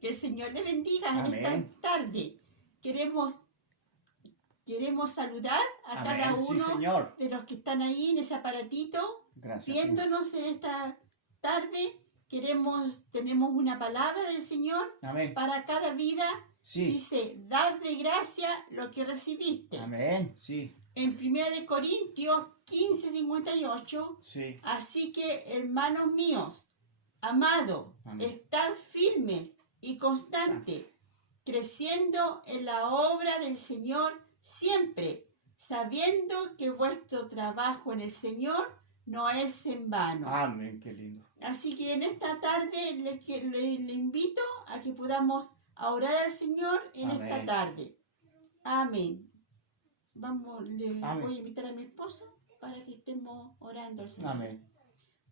Que el Señor le bendiga en esta Amén. tarde. Queremos saludar a cada Amén. Sí, uno Señor. de los que están ahí en ese aparatito, Gracias, Señor. viéndonos en esta tarde. Tenemos una palabra del Señor Amén. para cada vida. Sí. Dice, dad de gracia lo que recibiste. Amén. Sí. En 1 Corintios 15:58, Sí. así que, hermanos míos, amados, Amén. estad firmes y constantes, creciendo en la obra del Señor siempre, sabiendo que vuestro trabajo en el Señor no es en vano. Amén, qué lindo. Así que en esta tarde le invito a que podamos orar al Señor en Amén. esta tarde. Amén. Voy a Amén. invitar a mi esposo para que estemos orando al Señor. Amén.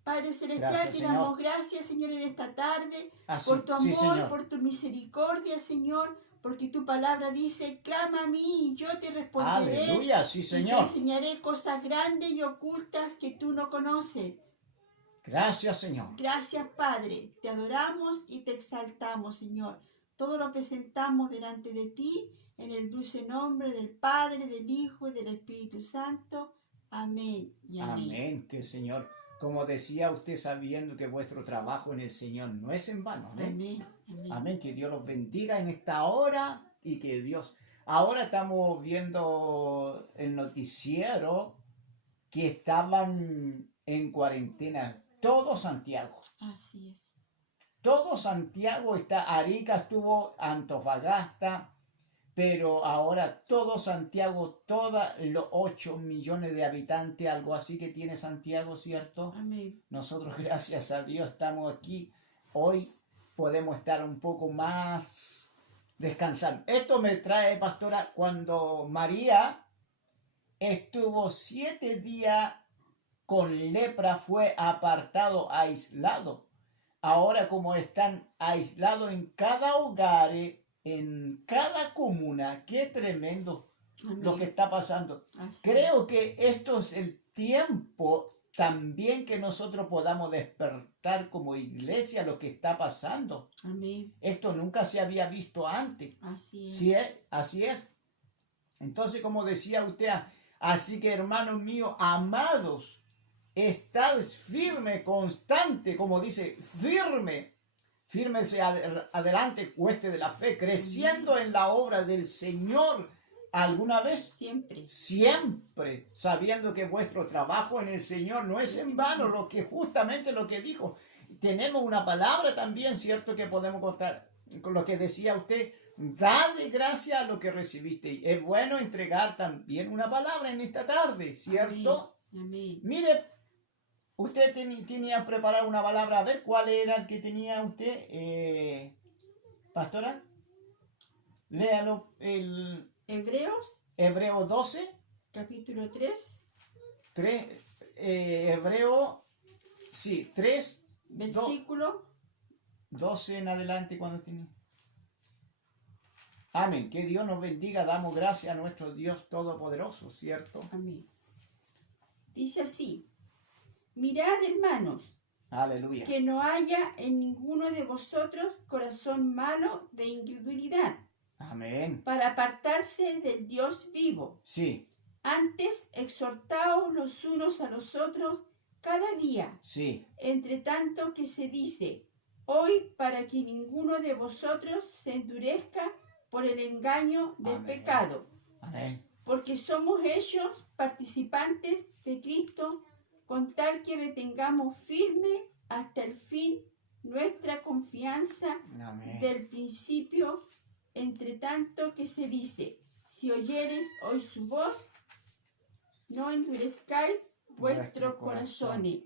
Padre Celestial, Gracias, te Señor. damos gracias, Señor, en esta tarde, Así. por tu amor, Sí, Señor. por tu misericordia, Señor, porque tu palabra dice, clama a mí y yo te responderé. Aleluya, sí, Y te Señor. enseñaré cosas grandes y ocultas que tú no conoces. Gracias, Señor. Gracias, Padre. Te adoramos y te exaltamos, Señor. Todo lo presentamos delante de ti, en el dulce nombre del Padre, del Hijo y del Espíritu Santo. Amén y amén. Amén, que Señor, como decía usted, sabiendo que vuestro trabajo en el Señor no es en vano. Amén. Amén. Amén. Amén, que Dios los bendiga en esta hora y que Dios... Ahora estamos viendo el noticiero que estaban en cuarentena todo Santiago. Así es. Todo Santiago está, Arica estuvo, Antofagasta, pero ahora todo Santiago, todos los 8 millones de habitantes, algo así que tiene Santiago, ¿cierto? Amén. Nosotros, gracias a Dios, estamos aquí. Hoy podemos estar un poco más descansando. Esto me trae, pastora, cuando María estuvo 7 días con lepra, fue apartado, aislado. Ahora como están aislados en cada hogar, en cada comuna, qué tremendo. Amén. Lo que está pasando. Así Creo que esto es el tiempo también que nosotros podamos despertar como iglesia lo que está pasando. Amén. Esto nunca se había visto antes. Así es. ¿Sí es? Así es. Entonces, como decía usted, así que hermanos míos, amados, estad firme, constante, como dice, firme. Fírmese adelante, cueste de la fe, creciendo en la obra del Señor. ¿Alguna vez? Siempre. Siempre, sabiendo que vuestro trabajo en el Señor no es en vano, justamente lo que dijo. Tenemos una palabra también, ¿cierto? Que podemos contar, con lo que decía usted, da de gracia a lo que recibiste. Es bueno entregar también una palabra en esta tarde, ¿cierto? Amén. Mire, usted tenía preparado una palabra, a ver cuál era el que tenía usted, pastora. Léalo, el Hebreo 12. Capítulo 3. 3, Hebreo, sí, 3, Versículo 12 en adelante cuando tiene. Amén, que Dios nos bendiga, damos gracias a nuestro Dios Todopoderoso, ¿cierto? Amén. Dice así, mirad, hermanos, Aleluya. que no haya en ninguno de vosotros corazón malo de incredulidad, Amén. para apartarse del Dios vivo. Sí. Antes, exhortaos los unos a los otros cada día, Sí. entre tanto que se dice, hoy, para que ninguno de vosotros se endurezca por el engaño del Amén. pecado. Amén. Porque somos hechos participantes de Cristo, con tal que retengamos firme hasta el fin nuestra confianza. Amén. Del principio, entre tanto que se dice, si oyeres hoy su voz, no endurezcáis vuestros corazones,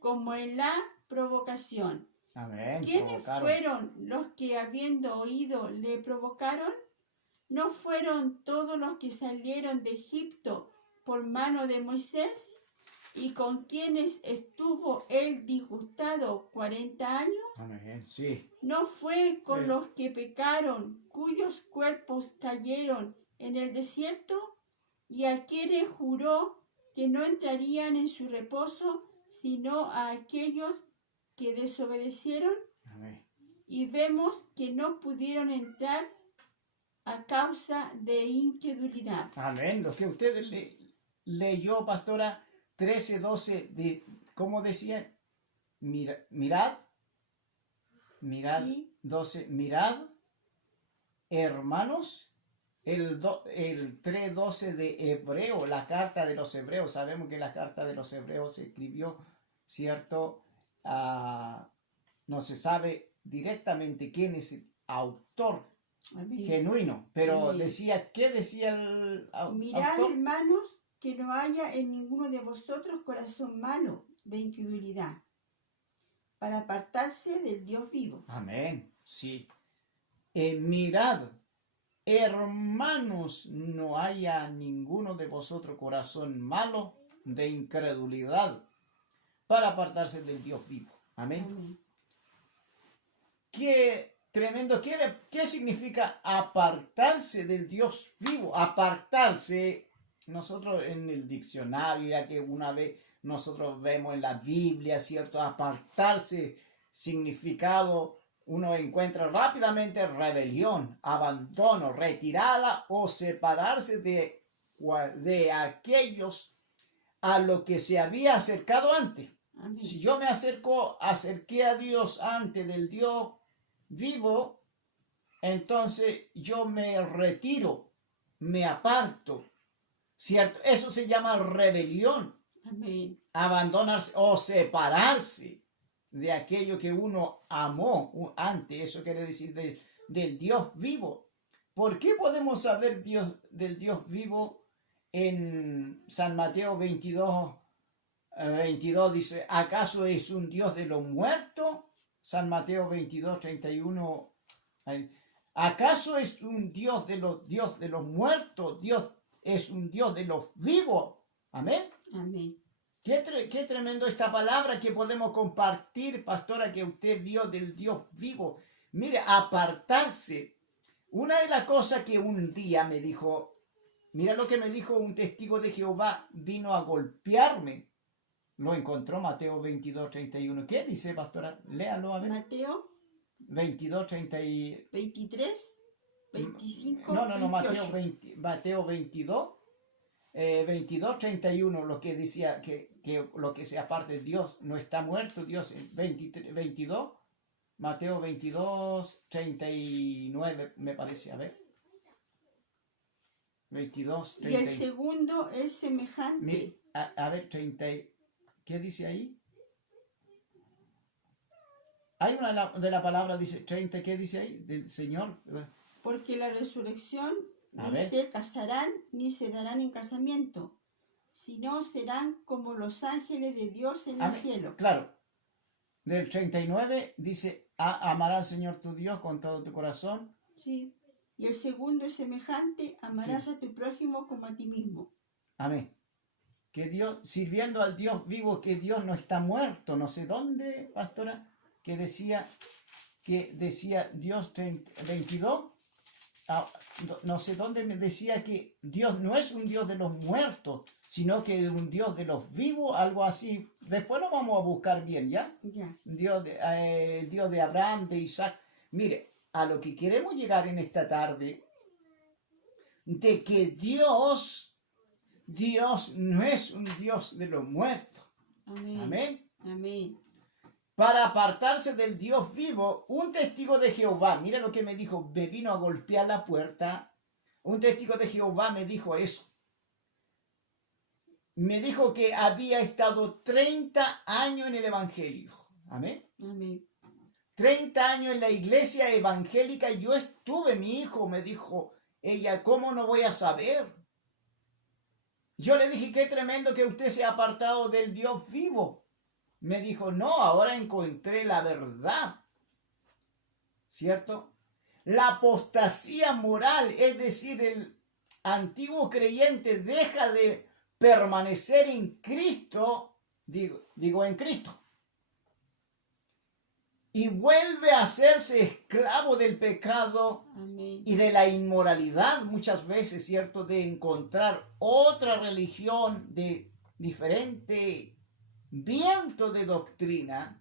como en la provocación. Amén. ¿Quiénes fueron los que, habiendo oído, le provocaron? ¿No fueron todos los que salieron de Egipto por mano de Moisés, y con quienes estuvo él disgustado 40 años? Amén. Sí. ¿No fue con los que pecaron, cuyos cuerpos cayeron en el desierto, y a quienes juró que no entrarían en su reposo, sino a aquellos que desobedecieron? Amén. y vemos que no pudieron entrar a causa de incredulidad. Amén. Lo que usted leyó, pastora, 13:12, ¿cómo decía? Mirad, Sí. 12, mirad, hermanos, el 3:12 de Hebreo, la carta de los Hebreos. Sabemos que la carta de los Hebreos se escribió, ¿cierto? No se sabe directamente quién es el autor Amén. genuino, pero Amén. ¿qué decía el Mirad, autor? hermanos, que no haya en ninguno de vosotros corazón malo de incredulidad, para apartarse del Dios vivo. Amén, sí. Mirad, hermanos, no haya ninguno de vosotros corazón malo de incredulidad, para apartarse del Dios vivo. Amén. Amén. Qué tremendo. ¿Qué significa apartarse del Dios vivo? Apartarse, nosotros en el diccionario, ya que una vez nosotros vemos en la Biblia, ¿cierto? Apartarse, significado, uno encuentra rápidamente rebelión, abandono, retirada o separarse de aquellos a lo que se había acercado antes. Amén. Si yo me acerqué a Dios antes del Dios vivo, entonces yo me retiro, me aparto, ¿cierto? Eso se llama rebelión. Amén. Abandonarse o separarse de aquello que uno amó antes. Eso quiere decir del Dios vivo. ¿Por qué podemos saber del Dios vivo? En San Mateo 22 dice, ¿acaso es un Dios de los muertos? San Mateo 22:31. ¿Acaso es un Dios de los muertos? Dios es un Dios de los vivos. Amén. Amén. Qué tremendo esta palabra que podemos compartir, pastora, que usted vio del Dios vivo. Mire, apartarse. Una de las cosas que un día me dijo, mira lo que me dijo un testigo de Jehová, vino a golpearme. Lo encontró Mateo 22:31. ¿Qué dice, pastora? Léalo a ver. Mateo 22:30. 23, 25, No, 28. Mateo 22:31, lo que decía que lo que se aparte de Dios no está muerto. Dios 22, Mateo 22:39 me parece, a ver. 22:30. Y el segundo es semejante. A ver, 30. ¿Qué dice ahí? Hay una de la palabra, dice 30, ¿qué dice ahí? Del Señor. Porque la resurrección A ni ver. se casarán ni se darán en casamiento, sino serán como los ángeles de Dios en el cielo. Claro. Del 39 dice, amarás al Señor tu Dios con todo tu corazón. Sí. Y el segundo es semejante, amarás a tu prójimo como a ti mismo. Amén. Que Dios, sirviendo al Dios vivo, que Dios no está muerto. No sé dónde, pastora, que decía Dios 22. No sé dónde me decía que Dios no es un Dios de los muertos, sino que es un Dios de los vivos, algo así. Después lo vamos a buscar bien, ¿ya? Ya. Dios de Abraham, de Isaac. Mire, a lo que queremos llegar en esta tarde, de que Dios no es un Dios de los muertos. Amén. Amén. Amén. Para apartarse del Dios vivo, un testigo de Jehová, mira lo que me dijo, me vino a golpear la puerta. Un testigo de Jehová me dijo eso. Me dijo que había estado 30 años en el Evangelio. Amén. Amén. 30 años en la iglesia evangélica. Yo estuve, mi hijo, me dijo ella, ¿cómo no voy a saber? Yo le dije, qué tremendo que usted se ha apartado del Dios vivo. Me dijo, no, ahora encontré la verdad. ¿Cierto? La apostasía moral, es decir, el antiguo creyente deja de permanecer en Cristo, digo en Cristo, y vuelve a hacerse esclavo del pecado. Amén. Y de la inmoralidad muchas veces, ¿cierto? De encontrar otra religión de diferente viento de doctrina.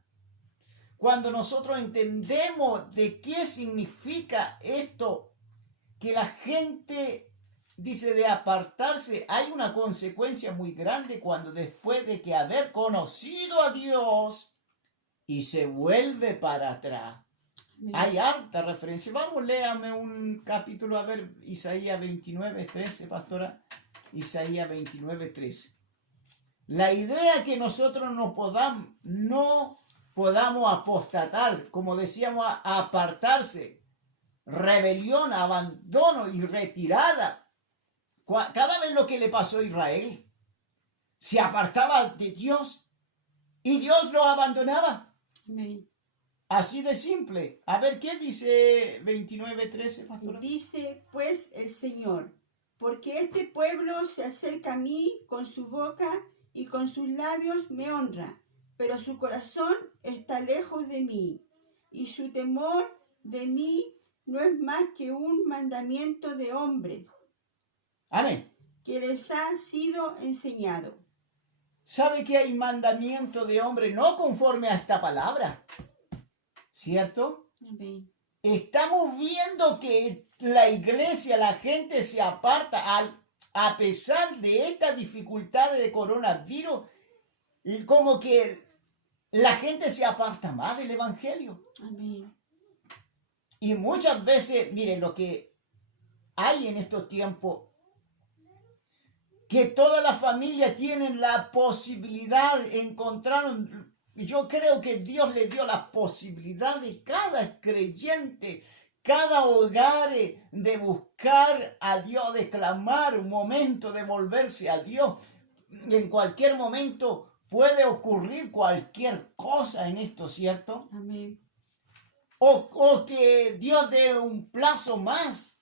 cuando nosotros entendemos de qué significa esto, que la gente dice de apartarse, hay una consecuencia muy grande cuando después de que haber conocido a Dios y se vuelve para atrás. Amén. Hay harta referencia. Vamos, léame un capítulo, a ver, Isaías 29:13, pastora. Isaías 29:13. La idea que nosotros no podamos apostatar, como decíamos, apartarse, rebelión, abandono y retirada. Cada vez lo que le pasó a Israel, se apartaba de Dios y Dios lo abandonaba. Amén. Así de simple. A ver, ¿qué dice 29:13, pastora? Dice pues el Señor, porque este pueblo se acerca a mí con su boca y con sus labios me honra, pero su corazón está lejos de mí, y su temor de mí no es más que un mandamiento de hombres Amén. que les ha sido enseñado. ¿Sabe que hay mandamiento de hombre no conforme a esta palabra? ¿Cierto? Amén. Estamos viendo que la iglesia, la gente se aparta a pesar de esta dificultad de coronavirus, como que la gente se aparta más del evangelio. Amén. Y muchas veces, miren, lo que hay en estos tiempos, que todas las familias tienen la posibilidad de encontrar. Yo creo que Dios le dio la posibilidad de cada creyente, cada hogar, de buscar a Dios, de clamar, un momento de volverse a Dios. En cualquier momento puede ocurrir cualquier cosa en esto, ¿cierto? Amén. O que Dios dé un plazo más.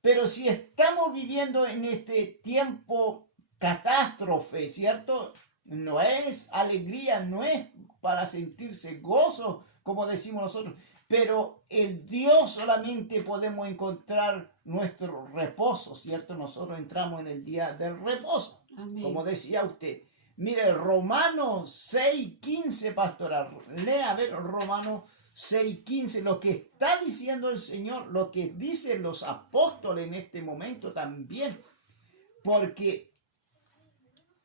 Pero si estamos viviendo en este tiempo catástrofe, ¿cierto? No es alegría, no es para sentirse gozo, como decimos nosotros, pero el Dios solamente podemos encontrar nuestro reposo, ¿cierto? Nosotros entramos en el día del reposo, Amén. como decía usted. Mire, Romanos 6:15, pastora, lea a ver Romanos 6:15, lo que está diciendo el Señor, lo que dicen los apóstoles en este momento también, porque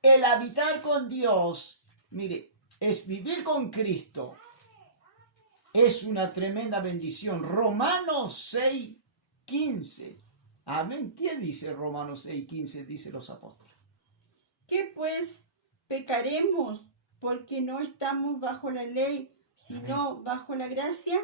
el habitar con Dios, mire, es vivir con Cristo, es una tremenda bendición. Romanos 6:15, amén. ¿Qué dice Romanos 6:15? Dice los apóstoles. ¿Qué pues pecaremos porque no estamos bajo la ley, sino bajo la gracia?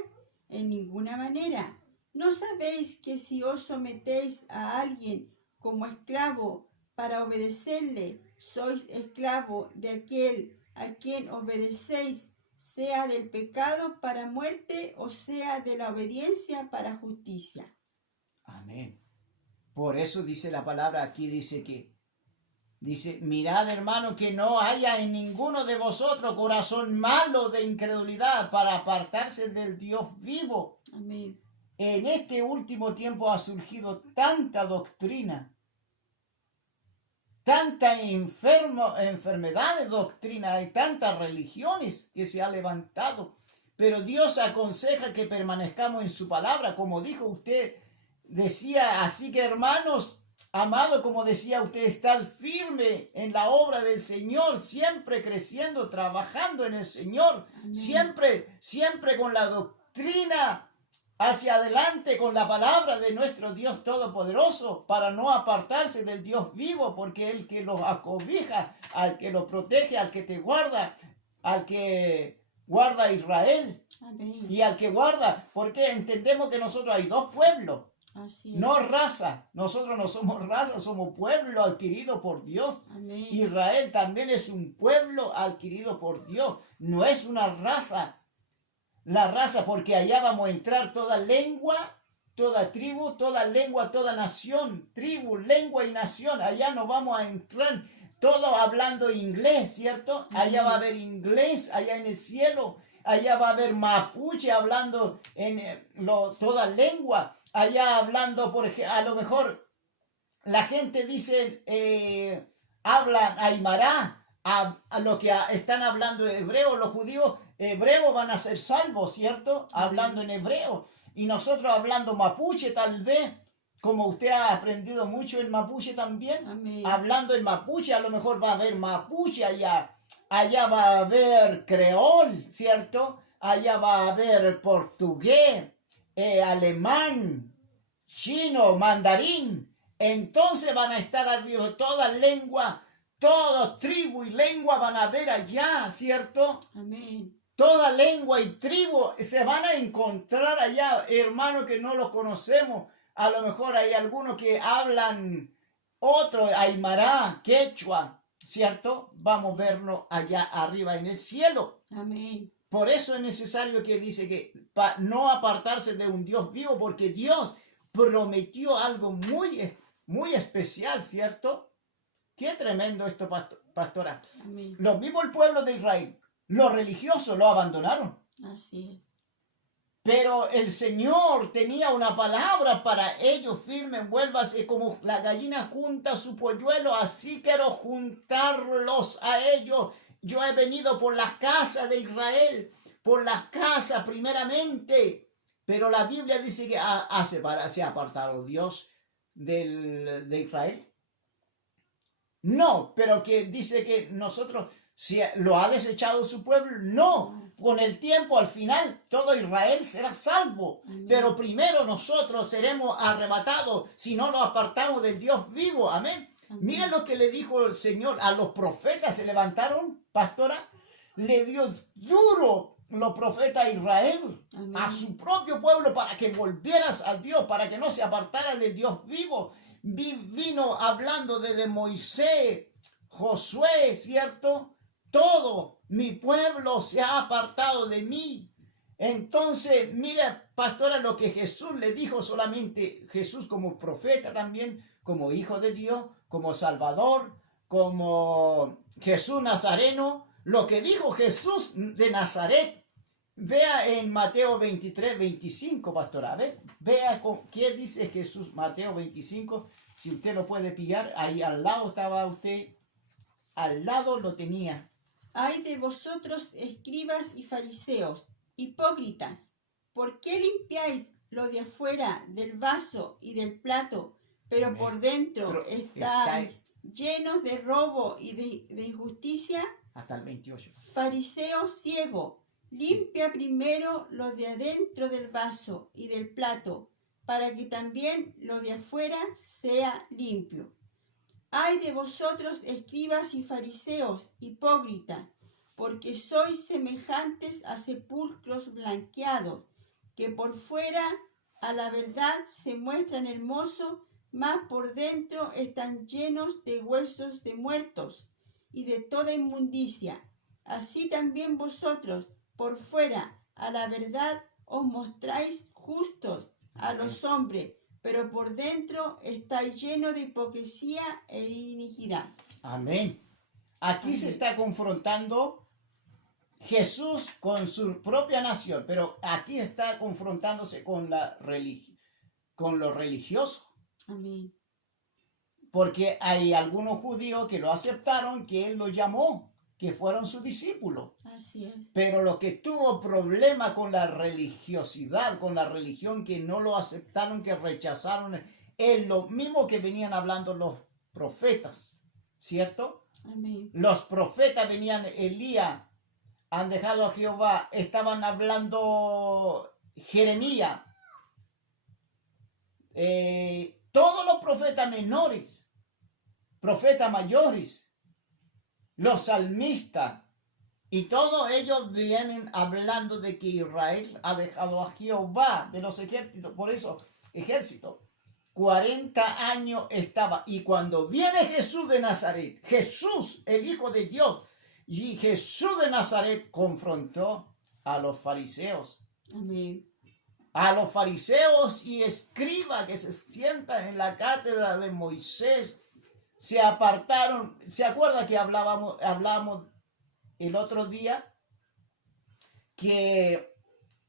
En ninguna manera. ¿No sabéis que si os sometéis a alguien como esclavo para obedecerle, sois esclavo de aquel a quien obedecéis, sea del pecado para muerte o sea de la obediencia para justicia? Amén. Por eso dice la palabra aquí, dice, mirad, hermano, que no haya en ninguno de vosotros corazón malo de incredulidad para apartarse del Dios vivo. Amén. En este último tiempo ha surgido tanta doctrina, tanta enfermedad de doctrina, hay tantas religiones que se han levantado, pero Dios aconseja que permanezcamos en su palabra, como dijo usted, decía, así que hermanos, amado, como decía usted, estar firme en la obra del Señor, siempre creciendo, trabajando en el Señor, siempre con la doctrina hacia adelante, con la palabra de nuestro Dios Todopoderoso, para no apartarse del Dios vivo, porque el que los acobija, al que los protege, al que te guarda, al que guarda a Israel. Amén. Y al que guarda, porque entendemos que nosotros hay dos pueblos. Así es. No raza, nosotros no somos raza, somos pueblo adquirido por Dios. Amén. Israel también es un pueblo adquirido por Dios, no es una raza. La raza, porque allá vamos a entrar toda lengua, toda tribu, toda lengua, toda nación, tribu, lengua y nación. Allá nos vamos a entrar todos hablando inglés, ¿cierto? Allá va a haber inglés, allá en el cielo. Allá va a haber mapuche hablando en toda lengua. Allá hablando, por ejemplo, a lo mejor la gente dice, hablan aymara, a lo que están hablando hebreo, los judíos hebreos van a ser salvos, ¿cierto? Hablando en hebreo. Y nosotros hablando mapuche tal vez, como usted ha aprendido mucho en mapuche también, Amén. hablando en mapuche, a lo mejor va a haber mapuche allá. Allá va a haber creol, ¿cierto? Allá va a haber portugués, alemán, chino, mandarín. Entonces van a estar arriba todas lenguas, todas tribu y lengua van a ver allá, ¿cierto? Amén. Toda lengua y tribu se van a encontrar allá, hermanos que no los conocemos. A lo mejor hay algunos que hablan otro, aymara, quechua, ¿cierto? Vamos a verlo allá arriba en el cielo. Amén. Por eso es necesario que dice que no apartarse de un Dios vivo, porque Dios prometió algo muy especial, ¿cierto? Qué tremendo esto, pastora. Amén. Lo mismo el pueblo de Israel, los religiosos lo abandonaron. Así es. Pero el Señor tenía una palabra para ellos firme. Vuélvase como la gallina junta su polluelo, así quiero juntarlos a ellos. Yo he venido por las casas de Israel, por las casas primeramente. Pero la Biblia dice que se ha apartado Dios de Israel. No, pero que dice que nosotros, si lo ha desechado su pueblo, no. Con el tiempo, al final, todo Israel será salvo. Amén. Pero primero nosotros seremos arrebatados si no nos apartamos del Dios vivo. Amén. Amén. Miren lo que le dijo el Señor a los profetas. Se levantaron, pastora. Le dio duro los profetas a Israel, Amén. a su propio pueblo, para que volvieras a Dios, para que no se apartara del Dios vivo. Vino hablando desde Moisés, Josué, ¿cierto? Todo mi pueblo se ha apartado de mí. Entonces, mira, pastora, lo que Jesús le dijo solamente, Jesús como profeta también, como hijo de Dios, como salvador, como Jesús Nazareno, lo que dijo Jesús de Nazaret. Vea en Mateo 23, 25, pastora. Vea qué dice Jesús, Mateo 25. Si usted lo puede pillar, ahí al lado estaba usted, al lado lo tenía. Ay de vosotros, escribas y fariseos, hipócritas, ¿por qué limpiáis lo de afuera del vaso y del plato, pero Amén. por dentro Pero estáis llenos de robo y de injusticia? Hasta el 28. Fariseo ciego, limpia primero lo de adentro del vaso y del plato, para que también lo de afuera sea limpio. Ay de vosotros, escribas y fariseos, hipócritas, porque sois semejantes a sepulcros blanqueados, que por fuera a la verdad se muestran hermosos, mas por dentro están llenos de huesos de muertos y de toda inmundicia. Así también vosotros, por fuera a la verdad, os mostráis justos a los hombres, pero por dentro estáis llenos de hipocresía e iniquidad. Amén. Aquí Amén. se está confrontando Jesús con su propia nación, pero aquí está confrontándose con con los religiosos, Amén. porque hay algunos judíos que lo aceptaron, que él los llamó, que fueron sus discípulos. Así es. Pero lo que tuvo problema con la religiosidad, con la religión, que no lo aceptaron, que rechazaron, es lo mismo que venían hablando los profetas, ¿cierto? Amén. Los profetas venían, Elías, han dejado a Jehová, estaban hablando Jeremías, todos los profetas menores, profetas mayores, los salmistas, y todos ellos vienen hablando de que Israel ha dejado a Jehová de los ejércitos. Por eso, ejército, 40 años estaba. Y cuando viene Jesús de Nazaret, Jesús, el Hijo de Dios, y Jesús de Nazaret confrontó a los fariseos. Amén. A los fariseos y escribas que se sientan en la cátedra de Moisés, se apartaron. ¿Se acuerda que hablábamos el otro día? Que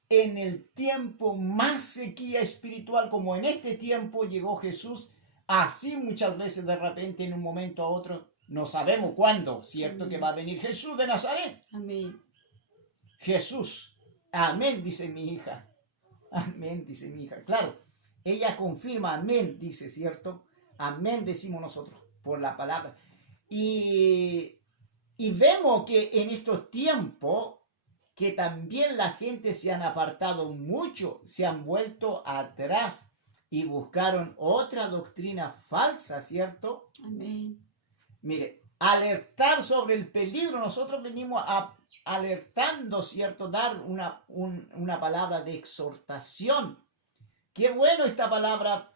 en el tiempo más sequía espiritual, como en este tiempo llegó Jesús, así muchas veces de repente en un momento a otro, no sabemos cuándo, ¿cierto? Que va a venir Jesús de Nazaret. Amén. Jesús. Amén, dice mi hija. Amén, dice mi hija. Claro, ella confirma, amén, dice, ¿cierto? Amén decimos nosotros por la palabra. Y vemos que en estos tiempos que también la gente se han apartado mucho, se han vuelto atrás y buscaron otra doctrina falsa, ¿cierto? Amén. Mire, alertar sobre el peligro, nosotros venimos alertando, ¿cierto? Dar una palabra de exhortación. Qué bueno esta palabra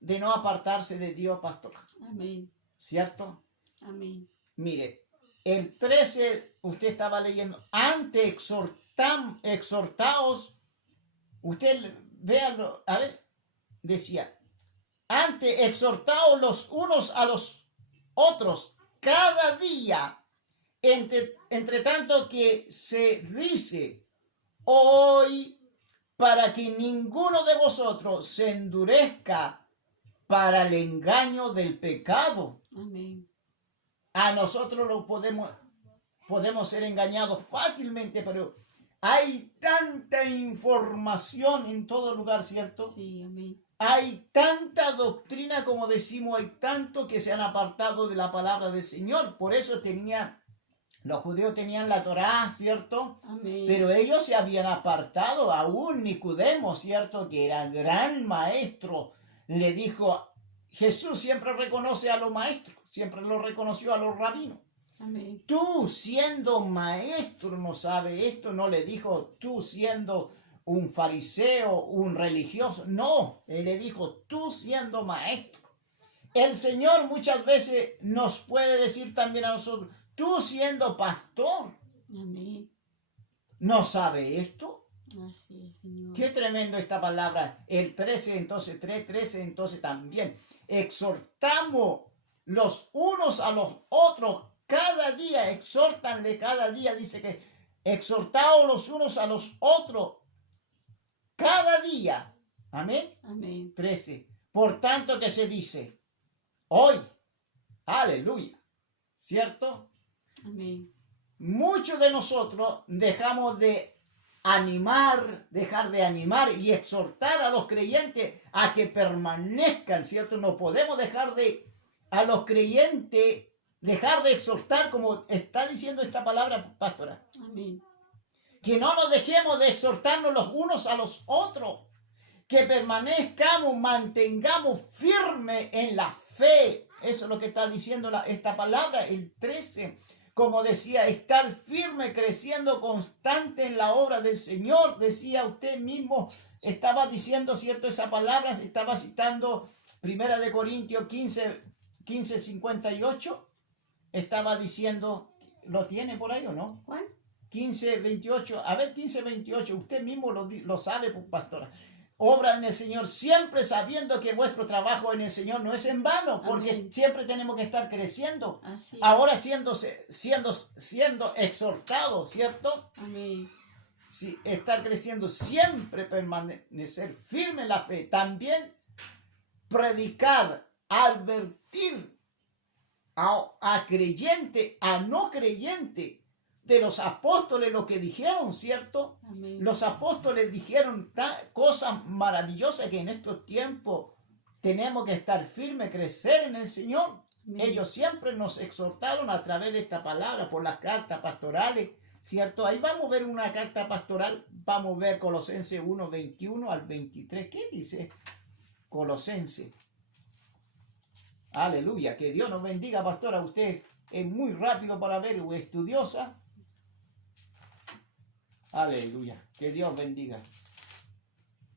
de no apartarse de Dios, pastor. Amén. ¿Cierto? Amén. Mire, el 13, usted estaba leyendo, antes exhortaos, usted véalo, a ver, decía, antes exhortaos los unos a los otros cada día, entre tanto que se dice hoy, para que ninguno de vosotros se endurezca para el engaño del pecado. Amén. A nosotros lo podemos ser engañados fácilmente, pero hay tanta información en todo lugar, ¿cierto? Sí, amén. Hay tanta doctrina, como decimos, hay tanto que se han apartado de la palabra del Señor. Por eso los judíos tenían la Torá, ¿cierto? Amén. Pero ellos se habían apartado. Aún Nicodemo, ¿cierto? Que era gran maestro, le dijo, Jesús siempre reconoce a los maestros, siempre lo reconoció a los rabinos. Amén. Tú siendo maestro no sabes esto, no le dijo tú siendo un fariseo, un religioso, no, él le dijo tú siendo maestro. El Señor muchas veces nos puede decir también a nosotros, tú siendo pastor, Amén. ¿no sabe esto? Así es, Señor. Qué tremendo esta palabra. El 13, entonces, 3:13, entonces también. Exhortamos los unos a los otros cada día, exhórtanle cada día, dice que exhortaos los unos a los otros cada día. Amén. Amén. 13. Por tanto que se dice, hoy, aleluya, ¿cierto? Amén. Muchos de nosotros dejamos de dejar de animar y exhortar a los creyentes a que permanezcan, ¿cierto? No podemos a los creyentes dejar de exhortar, como está diciendo esta palabra, pastora. Amén. Que no nos dejemos de exhortarnos los unos a los otros, que permanezcamos, mantengamos firme en la fe. Eso es lo que está diciendo esta palabra, el 13. Como decía, estar firme, creciendo constante en la obra del Señor. Decía usted mismo, estaba diciendo, ¿cierto? Esa palabra, estaba citando 1 de Corintios 15:58. Estaba diciendo, ¿lo tiene por ahí o no? ¿Cuál? 15:28. A ver, 15:28. Usted mismo lo sabe, pastora. Obra en el Señor, siempre sabiendo que vuestro trabajo en el Señor no es en vano, porque Amén. siempre tenemos que estar creciendo. Así es. Ahora siendo exhortados, ¿cierto? Amén. Sí, estar creciendo, siempre permanecer firme en la fe. También predicar, advertir a creyente, a no creyente, de los apóstoles lo que dijeron, ¿cierto? Amén. Los apóstoles dijeron cosas maravillosas que en estos tiempos tenemos que estar firmes, crecer en el Señor. Amén. Ellos siempre nos exhortaron a través de esta palabra, por las cartas pastorales, ¿cierto? Ahí vamos a ver una carta pastoral, vamos a ver Colosenses 1:21 al 23. ¿Qué dice Colosenses? Aleluya, que Dios nos bendiga, pastora. Usted es muy rápido para ver, o estudiosa. Aleluya, que Dios bendiga.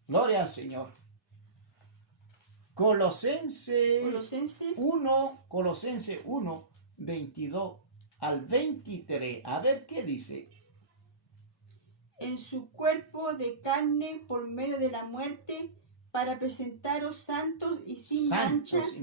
Gloria al Señor. Colosenses 1, 22 al 23. A ver qué dice. En su cuerpo de carne por medio de la muerte, para presentaros santos y sin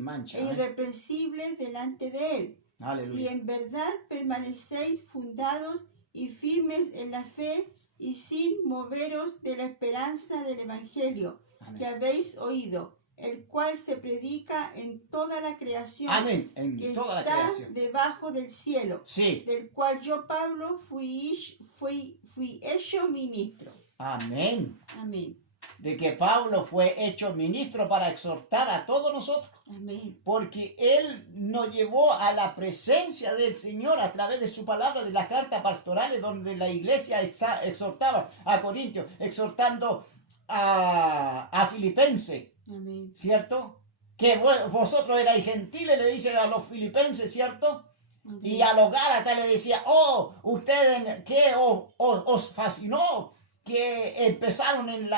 mancha e irreprensibles delante de Él. Aleluya. Si en verdad permanecéis fundados y firmes en la fe y sin moveros de la esperanza del Evangelio. Amén. Que habéis oído, el cual se predica en toda la creación. Amén. En que toda está la creación debajo del cielo. Sí. Del cual yo, Pablo, fui fui hecho ministro. Amén. Amén. De que Pablo fue hecho ministro para exhortar a todos nosotros. Amén. Porque él nos llevó a la presencia del Señor a través de su palabra, de las cartas pastorales, donde la iglesia exhortaba a Corintios, exhortando a Filipenses, Amén. ¿cierto? Que vosotros erais gentiles, le dice a los filipenses, ¿cierto? Amén. Y a los gálatas le decía, oh, ustedes, ¿qué os fascinó? Que empezaron en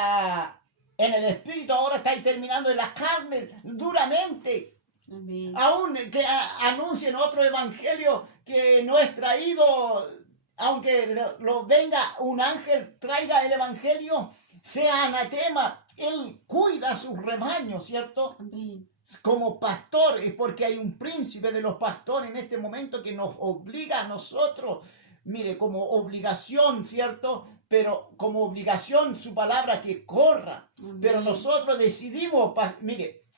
el espíritu, ahora estáis terminando en las carnes, duramente. Amén. Aún que anuncien otro evangelio que no es traído, aunque lo venga un ángel, traiga el evangelio, sea anatema, él cuida sus rebaños, ¿cierto? Amén. Como pastor, es porque hay un príncipe de los pastores en este momento que nos obliga a nosotros, mire, como obligación, ¿cierto? Pero como obligación su palabra que corra. Amén. Pero nosotros decidimos,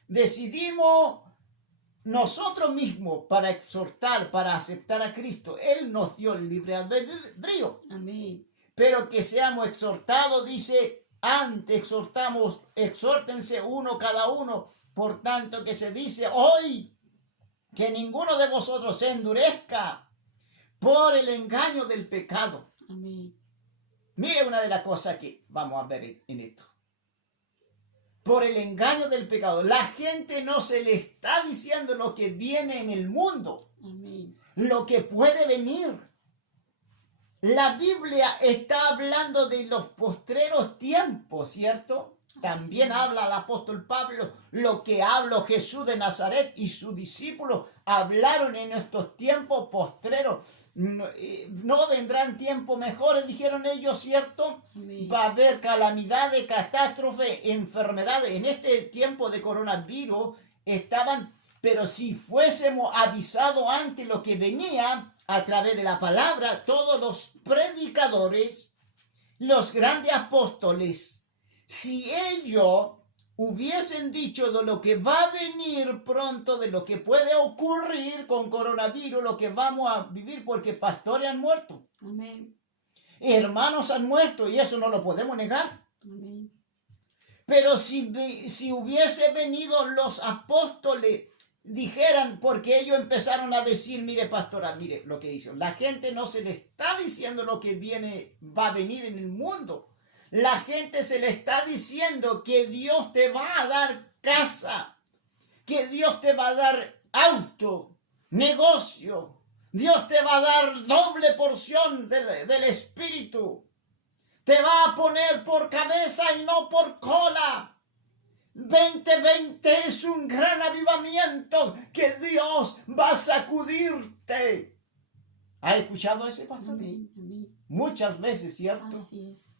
decidimos nosotros mismos para exhortar, para aceptar a Cristo. Él nos dio el libre albedrío. Amén. Pero que seamos exhortados, dice, antes exhórtense uno cada uno. Por tanto que se dice hoy que ninguno de vosotros se endurezca por el engaño del pecado. Amén. Mire una de las cosas que vamos a ver en esto. Por el engaño del pecado. La gente no se le está diciendo lo que viene en el mundo. Amén. Lo que puede venir. La Biblia está hablando de los postreros tiempos, ¿cierto? También habla el apóstol Pablo, lo que habló Jesús de Nazaret y sus discípulos hablaron en estos tiempos postreros. No vendrán tiempos mejores, dijeron ellos, ¿cierto? Amén. Va a haber calamidades, catástrofes, enfermedades. En este tiempo de coronavirus estaban, pero si fuésemos avisados antes lo que venía a través de la palabra, todos los predicadores, los grandes apóstoles, si ellos hubiesen dicho de lo que va a venir pronto, de lo que puede ocurrir con coronavirus, lo que vamos a vivir, porque pastores han muerto, Amén. hermanos han muerto, y eso no lo podemos negar. Amén. Pero si hubiese venido los apóstoles, dijeran, porque ellos empezaron a decir, mire pastora, mire lo que dicen, la gente no se le está diciendo lo que va a venir en el mundo. La gente se le está diciendo que Dios te va a dar casa, que Dios te va a dar auto, negocio. Dios te va a dar doble porción del Espíritu. Te va a poner por cabeza y no por cola. 2020 es un gran avivamiento que Dios va a sacudirte. ¿Ha escuchado ese pastor? Amén. Amén. Muchas veces, ¿cierto? Así es.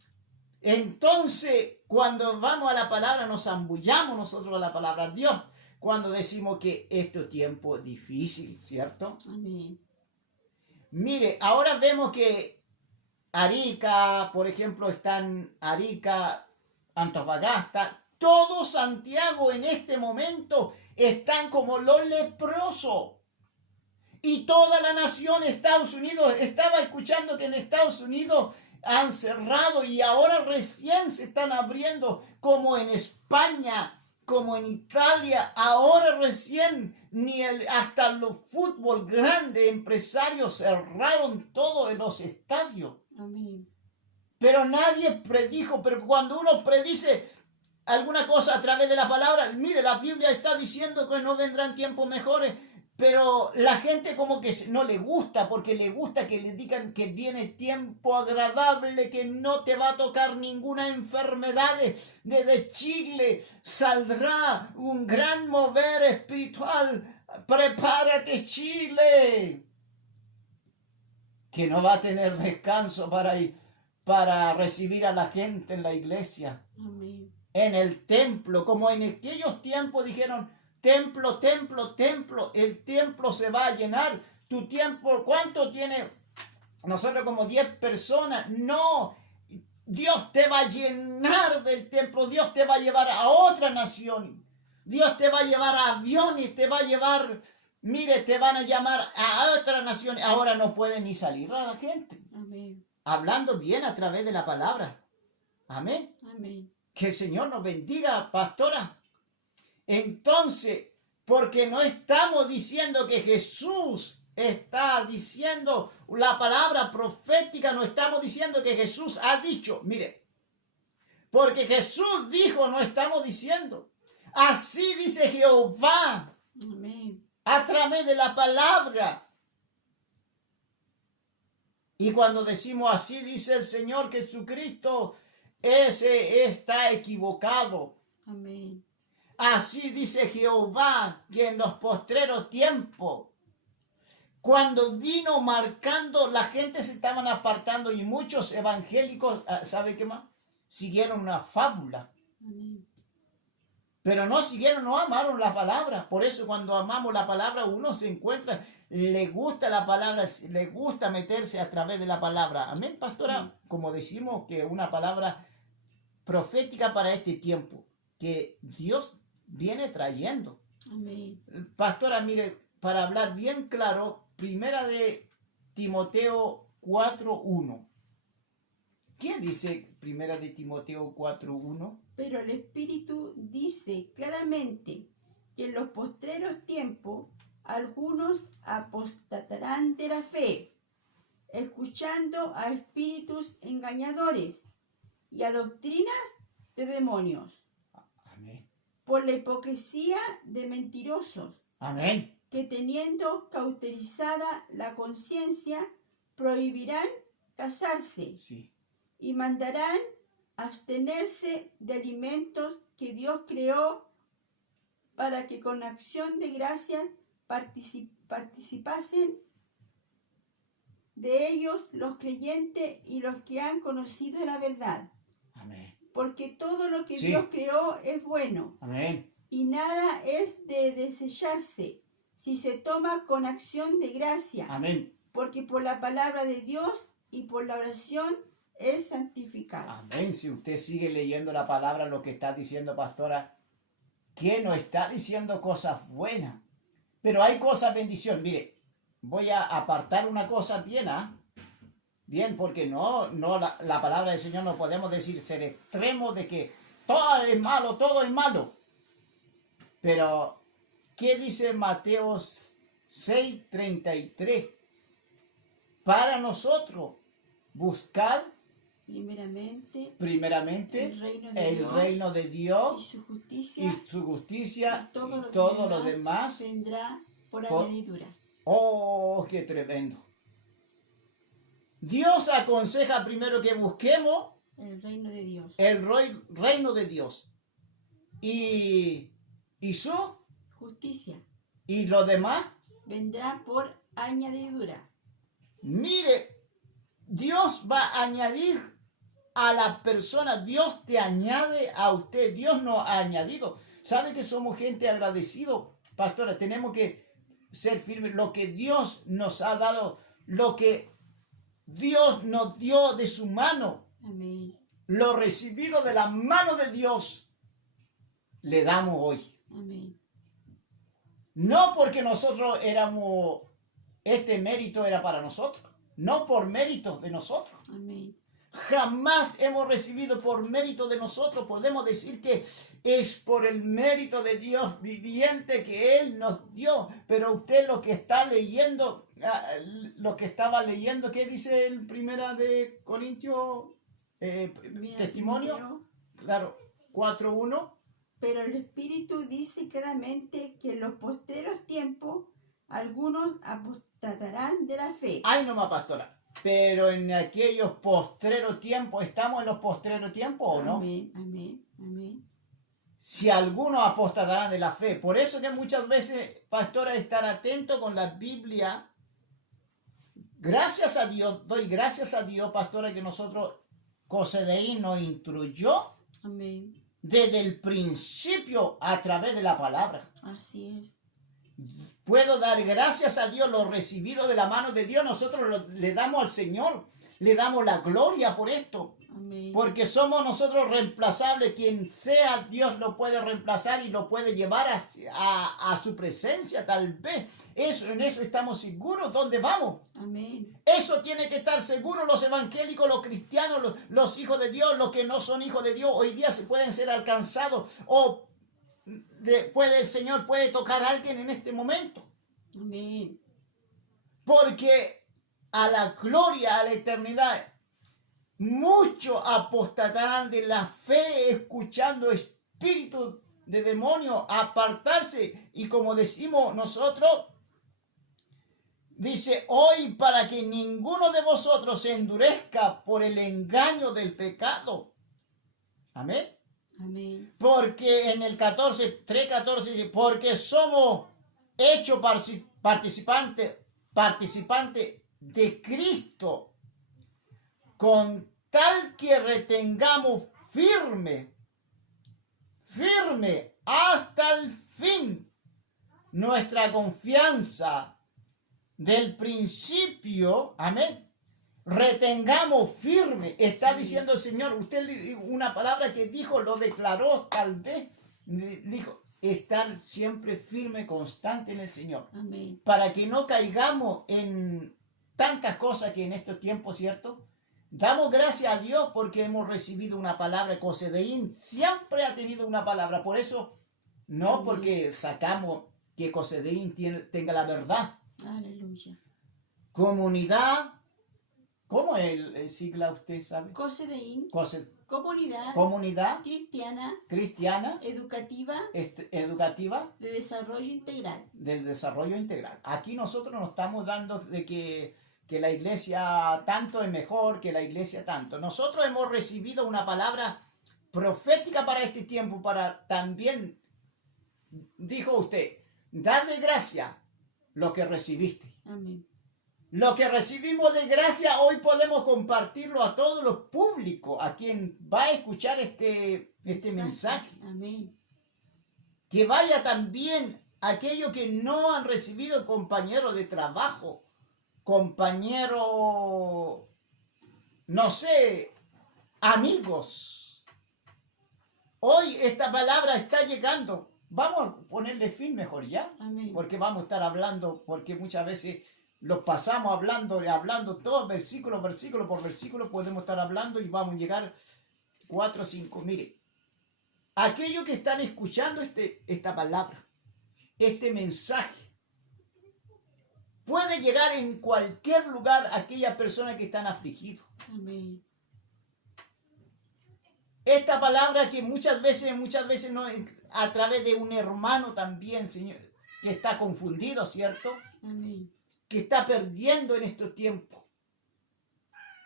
Entonces, cuando vamos a la palabra, nos zambullamos nosotros a la palabra de Dios, cuando decimos que este tiempo es difícil, ¿cierto? Amén. Mire, ahora vemos que Arica, por ejemplo, están Arica, Antofagasta, todo Santiago en este momento están como los leprosos. Y toda la nación, Estados Unidos, estaba escuchando que en Estados Unidos han cerrado y ahora recién se están abriendo, como en España, como en Italia, ahora recién hasta los fútbol grandes empresarios cerraron todo en los estadios. Amén. Pero nadie predijo, pero cuando uno predice alguna cosa a través de la palabra, mire, la Biblia está diciendo que no vendrán tiempos mejores. Pero la gente como que no le gusta, porque le gusta que le digan que viene tiempo agradable, que no te va a tocar ninguna enfermedad. Desde Chile saldrá un gran mover espiritual. Prepárate, Chile. Que no va a tener descanso para recibir a la gente en la iglesia. Amén. En el templo, como en aquellos tiempos dijeron, templo, templo, templo, el templo se va a llenar. Tu templo, ¿cuánto tiene? Nosotros como 10 personas. No, Dios te va a llenar del templo. Dios te va a llevar a otra nación. Dios te va a llevar a aviones, te va a llevar, mire, te van a llamar a otra nación. Ahora no puede ni salir a la gente. Amén. hablando bien a través de la palabra. Amén. Amén. Que el Señor nos bendiga, pastora. Entonces, porque no estamos diciendo que Jesús está diciendo la palabra profética, no estamos diciendo que Jesús ha dicho, mire, porque Jesús dijo, no estamos diciendo. Así dice Jehová. Amén. A través de la palabra. Y cuando decimos así dice el Señor Jesucristo, ese está equivocado. Amén. Así dice Jehová, que en los postreros tiempos, cuando vino marcando, la gente se estaban apartando y muchos evangélicos, ¿sabe qué más? Siguieron una fábula. Amén. Pero no siguieron, no amaron la palabra. Por eso cuando amamos la palabra uno se encuentra, le gusta la palabra, le gusta meterse a través de la palabra. Amén, pastora. Como decimos que una palabra profética para este tiempo, que Dios viene trayendo. Amén. Pastora, mire, para hablar bien claro, primera de Timoteo 4:1. ¿Qué dice primera de Timoteo 4:1? Pero el Espíritu dice claramente que en los postreros tiempos algunos apostatarán de la fe, escuchando a espíritus engañadores y a doctrinas de demonios, Amén. por la hipocresía de mentirosos, Amén. que teniendo cauterizada la conciencia, prohibirán casarse Sí. y mandarán abstenerse de alimentos que Dios creó para que con acción de gracias participasen de ellos los creyentes y los que han conocido la verdad. Amén. Porque todo lo que Sí. Dios creó es bueno Amén. y nada es de desecharse si se toma con acción de gracia, Amén. porque por la palabra de Dios y por la oración es santificado. Amén. Si usted sigue leyendo la palabra, lo que está diciendo, pastora, que no está diciendo cosas buenas, pero hay cosas bendición. Mire, voy a apartar una cosa bien, bien, porque no la palabra del Señor no podemos decir ser extremo de que todo es malo, todo es malo. Pero, ¿qué dice Mateo 6:33? Para nosotros, buscar primeramente el reino de Dios y su justicia y todo lo demás vendrá por por- añadidura. Oh, qué tremendo. Dios aconseja primero que busquemos El reino de Dios. el reino de Dios y su Justicia y lo demás. vendrá por añadidura. Mire, Dios va a añadir a la persona, Dios te añade a usted, Dios nos ha añadido. ¿Sabe que somos gente agradecido, pastora? Tenemos que ser firmes. Lo que Dios nos ha dado, lo que Dios nos dio de su mano, Amén. lo recibido de la mano de Dios, le damos hoy. Amén. No porque nosotros éramos, este mérito era para nosotros, no por mérito de nosotros. Amén. Jamás hemos recibido por mérito de nosotros. Podemos decir que es por el mérito de Dios viviente que Él nos dio. Pero usted lo que está leyendo, lo que estaba leyendo, ¿qué dice el primera de Corintios? Mira, Testimonio, Timoteo, claro, 4:1. pero el Espíritu dice claramente que en los postreros tiempos algunos apostatarán de la fe. Ay, nomás, pastora. Pero en aquellos postreros tiempos, ¿estamos en los postreros tiempos o no? Amén, amén, amén. Si algunos apostatarán de la fe. Por eso que muchas veces, pastora, estar atento con la Biblia. Gracias a Dios, doy gracias a Dios, pastora, que nosotros, COSEDEI nos instruyó Amén. desde el principio a través de la palabra. Así es. Puedo dar gracias a Dios lo recibido de la mano de Dios. Nosotros le damos al Señor, le damos la gloria por esto. Amén. Amén. Porque somos nosotros reemplazables. Quien sea, Dios lo puede reemplazar y lo puede llevar a su presencia, tal vez. En eso estamos seguros. ¿Dónde vamos? Amén. Eso tiene que estar seguro los evangélicos, los cristianos, los hijos de Dios, los que no son hijos de Dios. Hoy día se pueden ser alcanzados o el Señor puede tocar a alguien en este momento. Amén. Porque a la gloria, a la eternidad, muchos apostatarán de la fe escuchando espíritus de demonios apartarse. Y como decimos nosotros, dice hoy para que ninguno de vosotros se endurezca por el engaño del pecado. Amén. Amén. Porque en el 3:14 dice, porque somos hechos participantes de Cristo, con tal que retengamos firme hasta el fin nuestra confianza del principio. Amén. Retengamos firme, está diciendo el Señor. Usted, una palabra que dijo, lo declaró, tal vez dijo, estar siempre firme, constante en el Señor. Amén. Para que no caigamos en tantas cosas que en estos tiempos, ¿cierto? Damos gracias a Dios porque hemos recibido una palabra. Cosedeín siempre ha tenido una palabra. Por eso, no Amén. porque sacamos que Cosedeín tenga la verdad. Aleluya. Comunidad, ¿cómo es el sigla, usted sabe? Cosedeín, comunidad Comunidad cristiana educativa educativa de desarrollo integral. del desarrollo integral. Aquí nosotros nos estamos dando de que la iglesia tanto es mejor, que la iglesia tanto. Nosotros hemos recibido una palabra profética para este tiempo, para también, dijo usted, darle gracia lo que recibiste. Amén. Lo que recibimos de gracia hoy podemos compartirlo a todos los públicos, a quien va a escuchar este mensaje. Amén. Que vaya también aquellos que no han recibido compañeros de trabajo, compañeros, no sé, amigos. Hoy esta palabra está llegando. Vamos a ponerle fin mejor ya. Amén. Porque vamos a estar hablando, porque muchas veces los pasamos hablando todos versículo por versículo, podemos estar hablando y vamos a llegar 4 o 5. Mire, aquellos que están escuchando esta palabra, este mensaje, puede llegar en cualquier lugar a aquellas personas que están afligidos. Amén. Esta palabra que muchas veces no, a través de un hermano también, Señor, que está confundido, ¿cierto? Amén. Que está perdiendo en estos tiempos.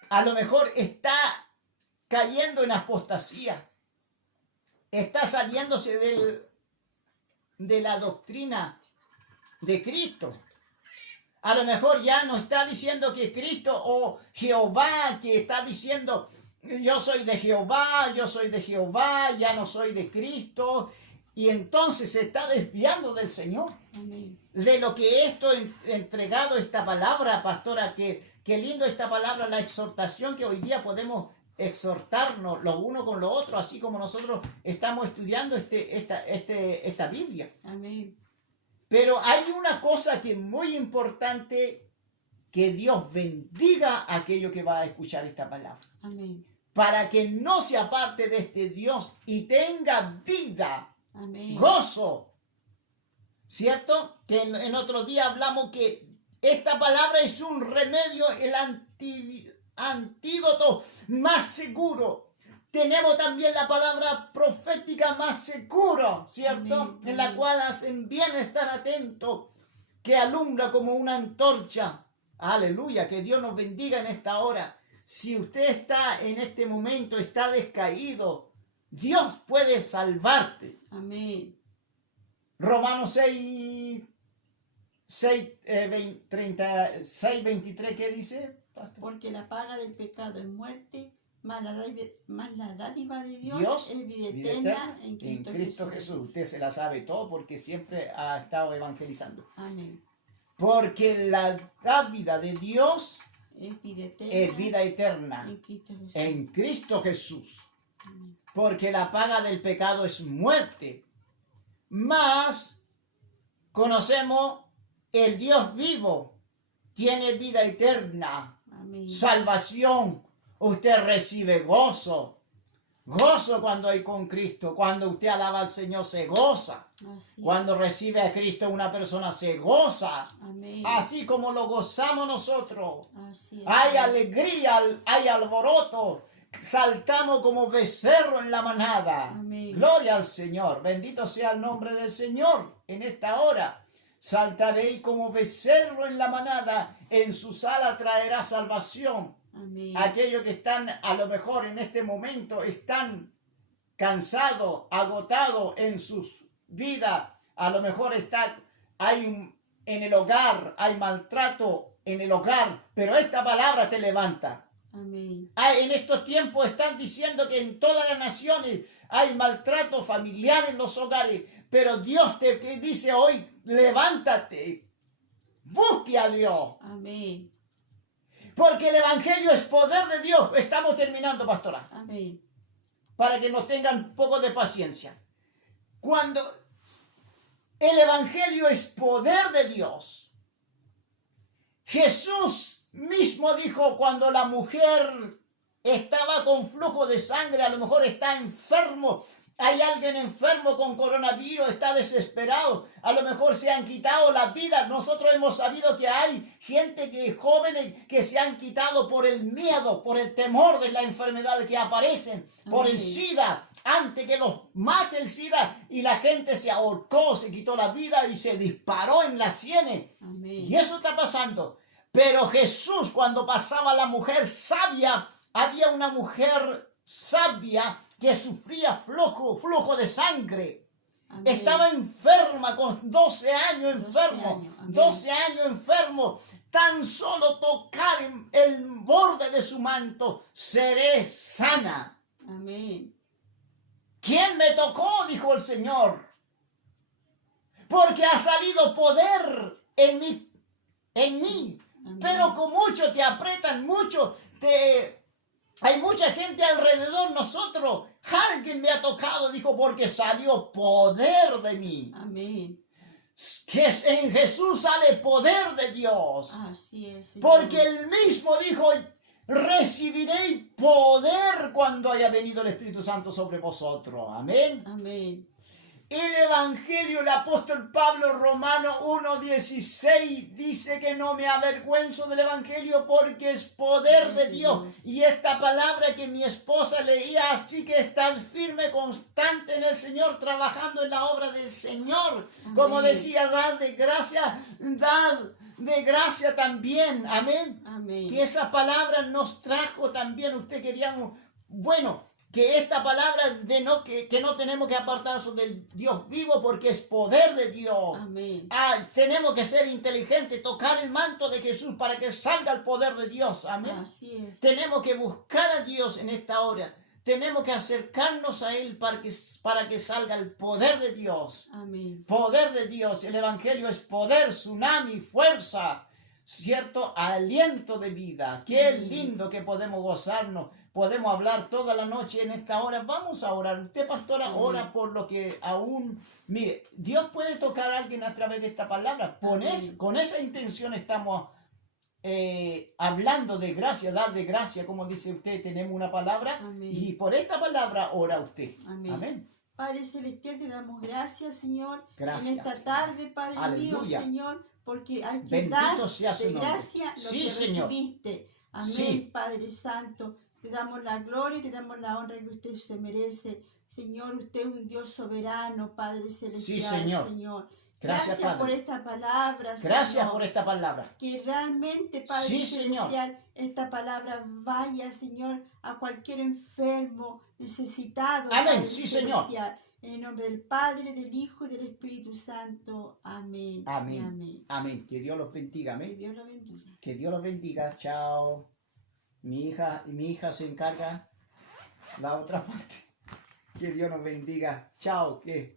A lo mejor está cayendo en apostasía. Está saliéndose de la doctrina de Cristo. A lo mejor ya no está diciendo que Cristo o Jehová, que está diciendo yo soy de Jehová, ya no soy de Cristo. Y entonces se está desviando del Señor. Amén. De lo que esto entregado esta palabra, pastora, qué lindo esta palabra, la exhortación que hoy día podemos exhortarnos los unos con los otros, así como nosotros estamos estudiando esta Biblia. Amén. Pero hay una cosa que es muy importante, que Dios bendiga a aquello que va a escuchar esta palabra. Amén. Para que no se aparte de este Dios y tenga vida, Amén. gozo. ¿Cierto? Que en otro día hablamos que esta palabra es un remedio, el antídoto más seguro. Tenemos también la palabra profética más segura, ¿cierto? Amén. En la cual hacen bien estar atentos, que alumbra como una antorcha. Aleluya, que Dios nos bendiga en esta hora. Si usted está en este momento, está descaído, Dios puede salvarte. Amén. Romanos 6:23, ¿qué dice, pastor? Porque la paga del pecado es muerte, más la dádiva de Dios es vida eterna en Cristo Jesús. Usted se la sabe todo porque siempre ha estado evangelizando. Amén. Porque la dávida de Dios es vida eterna. Es vida eterna En Cristo Jesús. en Cristo Jesús. Amén. Porque la paga del pecado es muerte. Mas conocemos el Dios vivo, tiene vida eterna, Amén. salvación. Usted recibe gozo. Gozo cuando hay con Cristo. Cuando usted alaba al Señor se goza. Así es. Cuando recibe a Cristo una persona se goza. Amén. Así como lo gozamos nosotros. Así es. Hay alegría, hay alboroto. Saltamos como becerro en la manada. Amén. Gloria al Señor. Bendito sea el nombre del Señor en esta hora. Saltaréis como becerro en la manada. En su sala traerá salvación. Amén. Aquellos que están a lo mejor en este momento están cansados, agotados en sus vidas. A lo mejor en el hogar, hay maltrato en el hogar, pero esta palabra te levanta. Amén. En estos tiempos están diciendo que en todas las naciones hay maltrato familiar en los hogares, pero Dios te dice hoy, levántate, busque a Dios, Amén. porque el Evangelio es poder de Dios. Estamos terminando, pastora, Amén. para que nos tengan un poco de paciencia. Cuando el Evangelio es poder de Dios, Jesús mismo dijo cuando la mujer estaba con flujo de sangre, a lo mejor está enfermo, hay alguien enfermo con coronavirus, está desesperado, a lo mejor se han quitado la vida. Nosotros hemos sabido que hay jóvenes que se han quitado por el miedo, por el temor de las enfermedades que aparecen, por el Amén. SIDA, antes que los mate el SIDA, y la gente se ahorcó, se quitó la vida y se disparó en las sienes. Amén. Y eso está pasando. Pero Jesús, cuando pasaba la mujer sabia, había una mujer sabia que sufría flujo de sangre. Amén. Estaba enferma con 12 años enfermo. 12 años, amén. 12 años enfermo. Tan solo tocar el borde de su manto, seré sana. Amén. ¿Quién me tocó? Dijo el Señor. Porque ha salido poder en mí. Amén. Pero con mucho te apretan, mucho hay mucha gente alrededor nosotros. Alguien me ha tocado, dijo, porque salió poder de mí. Amén. Que en Jesús sale poder de Dios. Así es. Señor. Porque él mismo dijo, recibiréis poder cuando haya venido el Espíritu Santo sobre vosotros. Amén. Amén. El Evangelio, el apóstol Pablo, Romano 1:16, dice que no me avergüenzo del Evangelio porque es poder de Dios. Y esta palabra que mi esposa leía, así que estad firme, constante en el Señor, trabajando en la obra del Señor. Amén. Como decía, dad de gracia también. Amén. Amén. Que esa palabra nos trajo también, usted queríamos, bueno, que esta palabra que no tenemos que apartarnos del Dios vivo porque es poder de Dios. Amén. Tenemos que ser inteligentes, tocar el manto de Jesús para que salga el poder de Dios. Amén. Así es. Tenemos que buscar a Dios en esta hora. Tenemos que acercarnos a Él para que salga el poder de Dios. Amén. Poder de Dios. El Evangelio es poder, tsunami, fuerza, cierto aliento de vida. Qué lindo que podemos gozarnos. Podemos hablar toda la noche en esta hora. Vamos a orar. Usted, pastora, ora por lo que aún... Mire, Dios puede tocar a alguien a través de esta palabra. Con esa intención estamos hablando de gracia, dar de gracia, como dice usted, tenemos una palabra. Amén. Y por esta palabra ora usted. Amén. Amén. Padre Celestial, te damos gracias, Señor, Gracias, en esta Señor. tarde, Padre Aleluya. mío, Señor, porque hay que Bendito dar sea su de nombre. gracia lo Sí, que Señor. recibiste. Amén, Sí. Padre Santo. Te damos la gloria y te damos la honra que usted se merece. Señor, usted es un Dios soberano, Padre Celestial, Señor. Gracias, por Padre. esta palabra, Gracias Señor. por esta palabra. Que realmente, Padre Sí, Señor. Celestial, esta palabra vaya, Señor, a cualquier enfermo, necesitado. Amén. Padre Sí, Señor. Celestial. En el nombre del Padre, del Hijo y del Espíritu Santo. Amén. y Amén. Amén. Amén. Que Dios los bendiga. Que Amén. Dios lo bendiga. Que Dios los bendiga. Chao. Mi hija se encarga la otra parte. Que Dios nos bendiga. Chao. Que